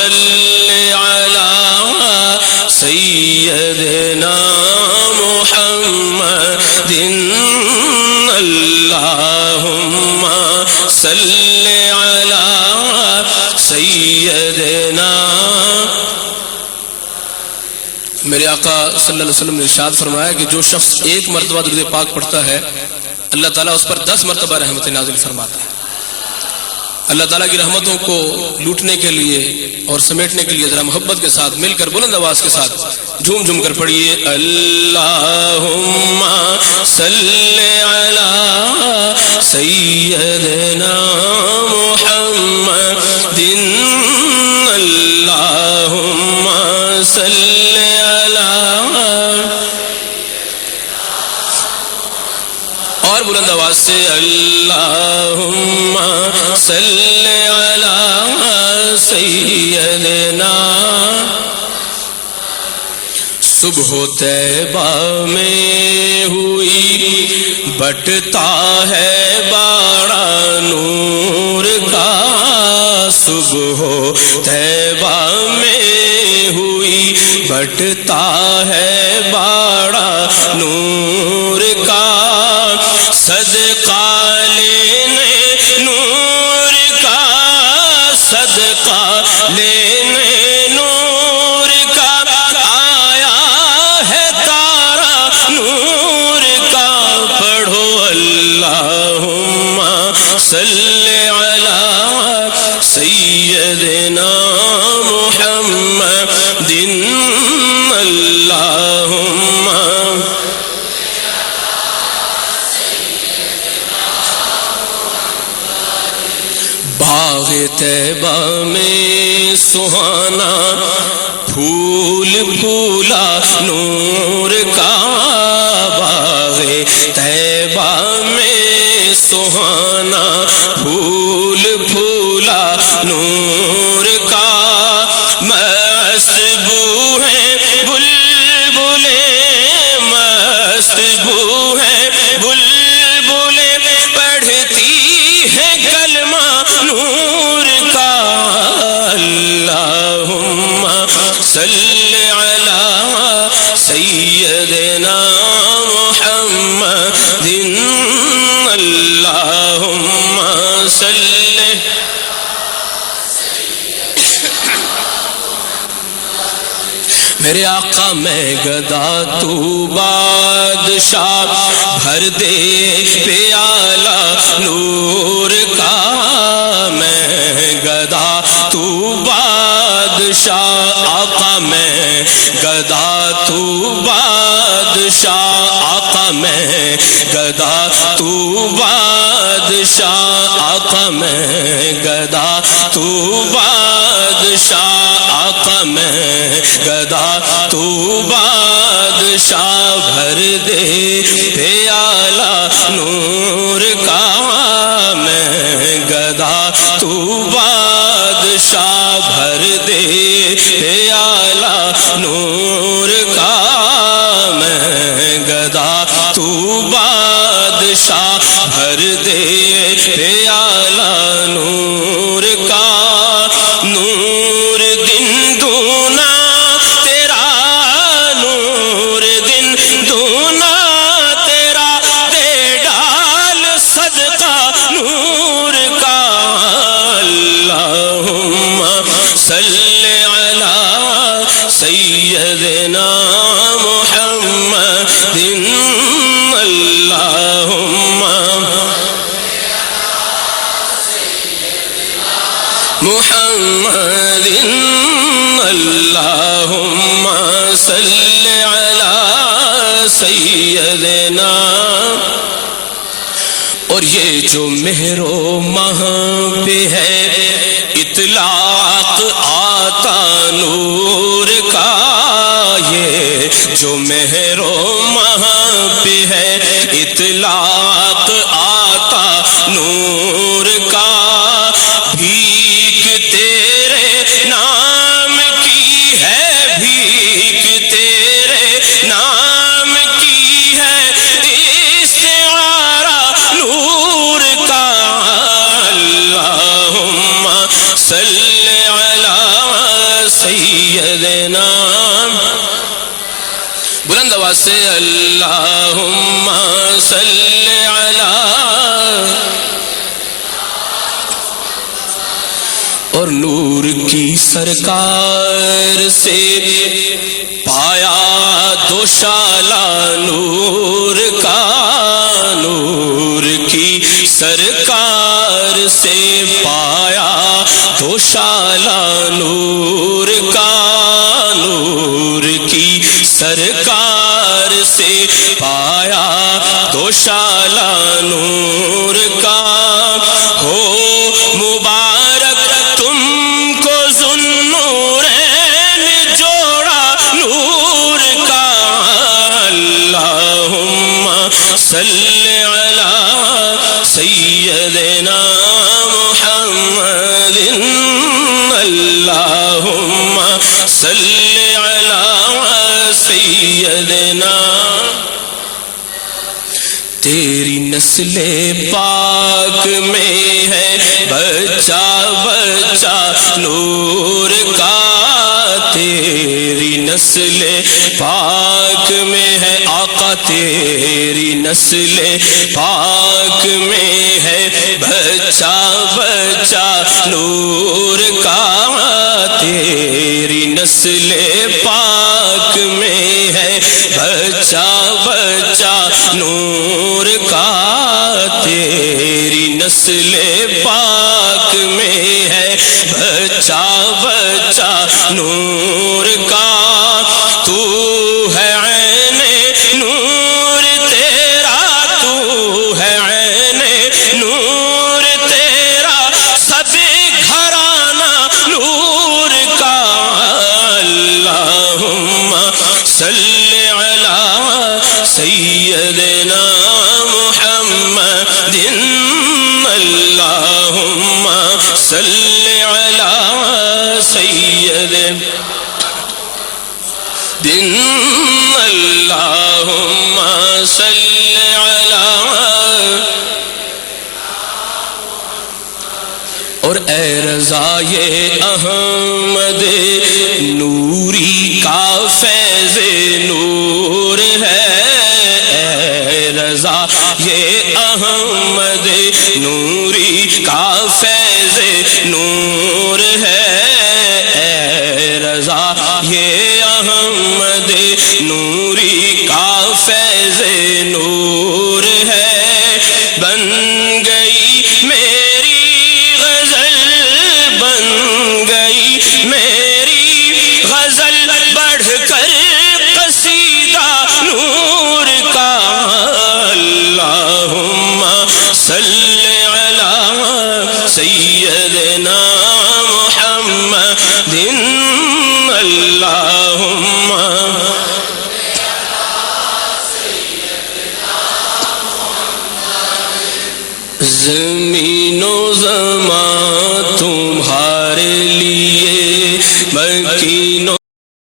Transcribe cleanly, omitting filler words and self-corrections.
صل على سيدنا محمد اللهم صل على سيدنا. میرے آقا صلی اللہ علیہ وسلم نے ارشاد فرمایا کہ جو شخص ایک مرتبہ درود پاک پڑھتا ہے اللہ تعالیٰ اس پر 10 مرتبہ رحمت نازل فرماتا ہے. اللہ تعالیٰ کی رحمتوں کو لوٹنے کے لیے اور سمیٹنے کے لیے ذرا محبت کے ساتھ مل کر بلند آواز کے ساتھ جھوم جھوم کر پڑھیے اللہم صلی علی سیدنا محمد اللہم صلی علی. اور بلند آواز سے اللہم صلی علی سیدنا. صبح طیبہ میں ہوئی بٹتا ہے باڑا نور کا. صبح طیبہ میں ہوئی بٹتا ہے باڑا نور کا. صدقہ لینے نور کا صدقہ لینے نور کا آیا ہے تارا نور کا. پڑھو اللہم صلی علی سیدنا محمد اللہم. باغ طیبہ میں سہانا پھول پھولا نور کا. باغ طیبہ میں سہانا پھول پھولا نور کا. مست بو ہے بلبلیں مست بو ہے بلبلیں پڑھتی ہے کلمہ نور کا. اللہم صلی علی سیدنا محمد اللہم صلی. میرے آقا میں گدا تو بادشاہ بھر دے پیالہ نور کا. میں گدا تو بادشاہ آقا میں گدا تو بادشاہ آقا میں گدا تو بادشاہ آقا میں گدا تو بادشاہ آقا میں گدا تو بادشاہ بھر دے پیالہ نور کا. میں گدا تو بادشاہ بھر دے پیالہ نور کا. میں گدا تو بادشاہ بھر دے پیالہ نور کا. نور دن دونا تیرا نور دن دونا تیرا دے ڈال صدقہ نور کا. اللہم صلی علی سیدنا محمد اللہم محمد اللہم صلی علی سیدنا. اور یہ جو مہر و مہ پہ ہے اطلاق آتا نور کا. یہ جو مہر و مہ پہ ہے اطلاق آتا نور کا. بھیک تیرے نام کی ہے بھیک تیرے نام کی ہے استعارہ نور کا. اللہم صلی علی سے اللہم صلی علی، اور نور کی سرکار سے پایا دوشالہ نور کا، نور کی سرکار سے پایا دوشالہ نور کا، نور کی سرکار سے پایا دوشالہ نور کا، ہو مبارک تم کو ذوالنورین جوڑا نور کا، اللہم صلی علی سیدنا محمد، اللہم صلی علی سیدنا، تیری نسل پاک میں ہے بچہ بچہ نور کا، تیری نسل پاک میں ہے آقا، تیری نسل پاک میں ہے بچہ بچہ نور کا، تیری نسل پاک میں ہے بچہ بچہ نور کا، تیری نسل پاک میں ہے بچہ بچہ نور کا، تو ہے عین نور تیرا، تو ہے عین نور تیرا، سب گھرانہ نور کا، اللہم صلی علی سیدنا محمد، اللہم صلی علی سیدنا، اللہم صلی علی، اور اے رضائے احمد نوری کا فیض نور ہے، اے رضا یہ احمد نوری کا فیض نور ہے، اے رضا یہ احمد نوری کا فیض نور ہے، بن گئی میری غزل، بن گئی میری غزل بڑھ کر قصیدہ نور کا، اللہم صلی علی سیدنا محمد، اللہم زمین و زمین